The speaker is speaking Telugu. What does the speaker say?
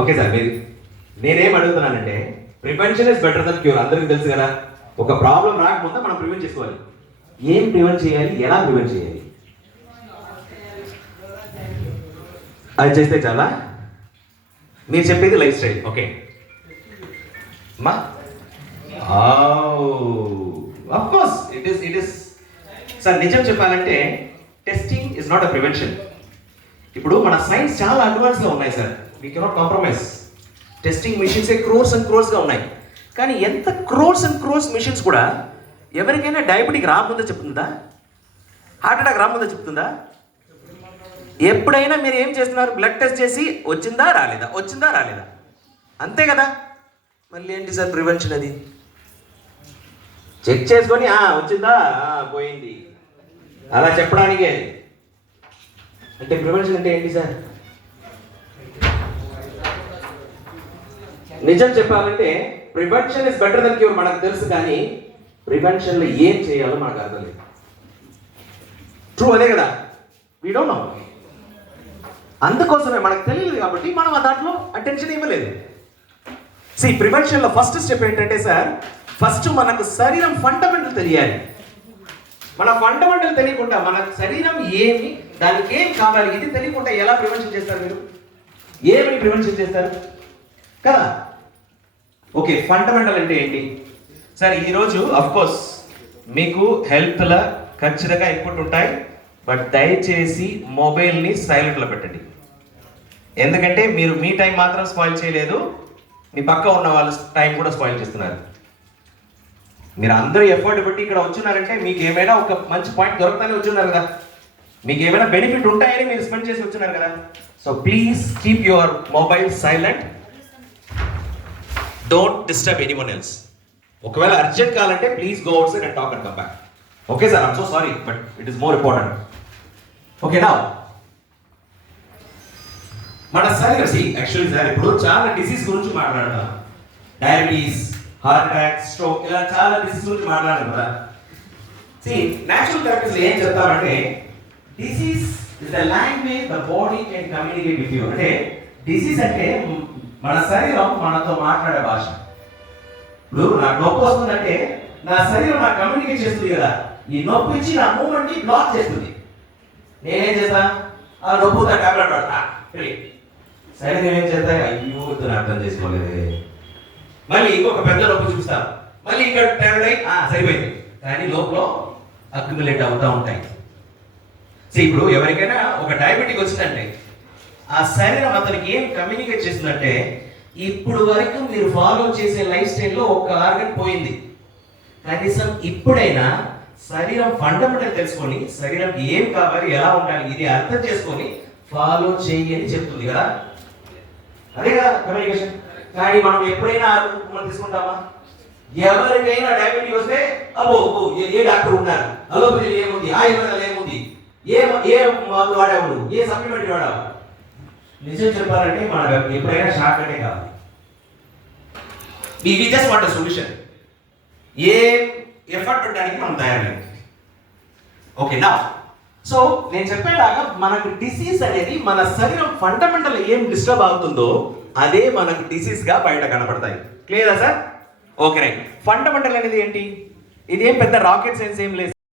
ఓకే సార్, నేనేం అడుగుతున్నానంటే prevention is better than cure. అందరికీ తెలుసు కదా, ఒక ప్రాబ్లం రాకపోతే మనం ప్రివెంట్ చేసుకోవాలి. ఏం ప్రివెంట్ చేయాలి, ఎలా ప్రివెంట్ చేయాలి? అది చేస్తే చాలా. మీరు చెప్పేది లైఫ్ స్టైల్, ఓకే మా of course it is sir. నిజం చెప్పాలంటే testing is not a prevention. ఇప్పుడు మన సైన్స్ చాలా అడ్వాన్స్గా ఉన్నాయి sir, we cannot compromise. Testing machines crores and క్రోర్స్గా ఉన్నాయి, కానీ ఎంత క్రోర్స్ అండ్ క్రోర్స్ మిషన్స్ కూడా ఎవరికైనా డయాబెటిక్ రాముందో చెప్తుందా, హార్ట్ అటాక్ రాముందో చెప్తుందా? ఎప్పుడైనా మీరు ఏం చేస్తున్నారు? బ్లడ్ టెస్ట్ చేసి వచ్చిందా రాలేదా, వచ్చిందా రాలేదా, అంతే కదా. మళ్ళీ ఏంటి సార్ ప్రివెన్షన్? అది చెక్ చేసుకొని వచ్చిందా పోయింది అలా చెప్పడానికే. అంటే ప్రివెన్షన్ అంటే ఏంటి సార్? నిజం చెప్పాలంటే prevention is better then cure మనకు తెలుసు, కానీ ప్రివెన్షన్లో ఏం చేయాలో మనకు అర్థం లేదు. ట్రూ, అదే కదా, వీ డోంట్ నో. అందుకోసమే మనకు తెలియదు కాబట్టి మనం దాంట్లో అటెన్షన్ ఇవ్వలేదు. సి, ప్రివెన్షన్లో ఫస్ట్ స్టెప్ ఏంటంటే సార్, ఫస్ట్ మనకు శరీరం ఫండమెంటల్ తెలియాలి. మన ఫండమెంటల్ తెలియకుండా మన శరీరం ఏమి, దానికి ఏం కావాలి, ఇది తెలియకుండా ఎలా ప్రివెన్షన్ చేస్తారు? మీరు ఏమని ప్రివెన్షన్ చేస్తారు కదా? ఓకే, ఫండమెంటల్ అంటే ఏంటి సార్? ఈరోజు అఫ్కోర్స్ మీకు హెల్త్లో ఖచ్చితంగా ఇన్పుట్ ఉంటాయి, బట్ దయచేసి మొబైల్ని సైలెంట్లో పెట్టండి. ఎందుకంటే మీరు మీ టైం మాత్రం స్పాయిల్ చేయలేదు, మీ పక్క ఉన్న వాళ్ళ టైం కూడా స్పాయిల్ చేస్తున్నారు. మీరు అందరూ ఎఫర్ట్ పెట్టి ఇక్కడ వచ్చున్నారంటే మీకు ఏమైనా ఒక మంచి పాయింట్ దొరకతానే వచ్చున్నారు కదా, మీకు ఏమైనా బెనిఫిట్ ఉంటాయని మీరు స్పెండ్ చేసి వచ్చున్నారు కదా. So please keep your mobile silent, don't disturb anyone else. ఒకవేళ అర్జెంట్ కావాలంటే please go out side and talk and come back. Okay sir, I'm so sorry but it is more important. Okay, నా మన శరీరం యాక్చువల్లీ సార్ ఇప్పుడు చాలా డిసీజ్ గురించి మాట్లాడతాం. డయాబెటీస్, హార్ట్ అటాక్, స్ట్రోక్, ఇలా చాలా డిసీజ్ గురించి మాట్లాడతాం కదా. నేచురల్ థెరపీస్ ఏం చెప్తారంటే disease is the language the body can communicate with you. అంటే డిసీజ్ అంటే మన శరీరం మనతో మాట్లాడే భాష. ఇప్పుడు నాకు నొప్పి వస్తుందంటే నా శరీరం నాకు కమ్యూనికేట్ చేస్తుంది కదా, ఈ నొప్పి ఇచ్చి నా మూమెంట్ ని బ్లాక్ చేస్తుంది. నేనేం చేస్తా? ఆ నొప్పి టాబ్లెట్ పడతా, శరీరం ఏం చేస్తా? అయ్యో ఇతను అర్థం చేసుకోలేదు, మళ్ళీ ఇంకొక పెద్ద నొప్పి చూస్తా, మళ్ళీ ఇంకా టాబ్లెట్ అయి సరిపోయింది, కానీ లోపల అక్యుములేట్ అవుతూ ఉంటాయి. ఇప్పుడు ఎవరికైనా ఒక డయాబెటిక్ వచ్చిందంటే ఆ శరీరం అతనికి ఏం కమ్యూనికేట్ చేస్తుందంటే, ఇప్పుడు వరకు మీరు ఫాలో చేసే లైఫ్ స్టైల్లో ఒక ఆర్గన్ పోయింది, కనీసం ఇప్పుడైనా శరీరం ఫండమెంటల్ తెలుసుకొని శరీరంకి ఏం కావాలి, ఎలా ఉండాలి, ఇది అర్థం చేసుకొని ఫాలో చేయి అని చెప్తుంది కదా. అదే కదా కమ్యూనికేషన్. కానీ మనం ఎప్పుడైనా మనం తీసుకుంటామా? ఎవరికైనా డయాబెటీస్ వస్తే అబ్బో ఏ డాక్టర్ ఉన్నారు, అలోపతి ఏముంది, ఆయుర్వేదాలు ఏముంది, ఏ మందు వాడావు, ఏ సప్లిమెంట్ వాడావు? నిజం చెప్పాలంటే మనకు ఎప్పుడైనా షాక్ అంటే కావాలి. We just want solution. ఏ ఎఫర్ట్ పెట్టడానికి మనం తయారు. ఓకే, నా సో నేను చెప్పేలాగా మనకు డిసీజ్ అనేది మన శరీరం ఫండమెంటల్ ఏం డిస్టర్బ్ అవుతుందో అదే మనకు డిసీజ్గా బయట కనపడతాయి. క్లియరా సార్? Okay right. ఫండమెంటల్ అనేది ఏంటి? ఇది ఏం పెద్ద రాకెట్ సైన్స్ ఏం లేదు.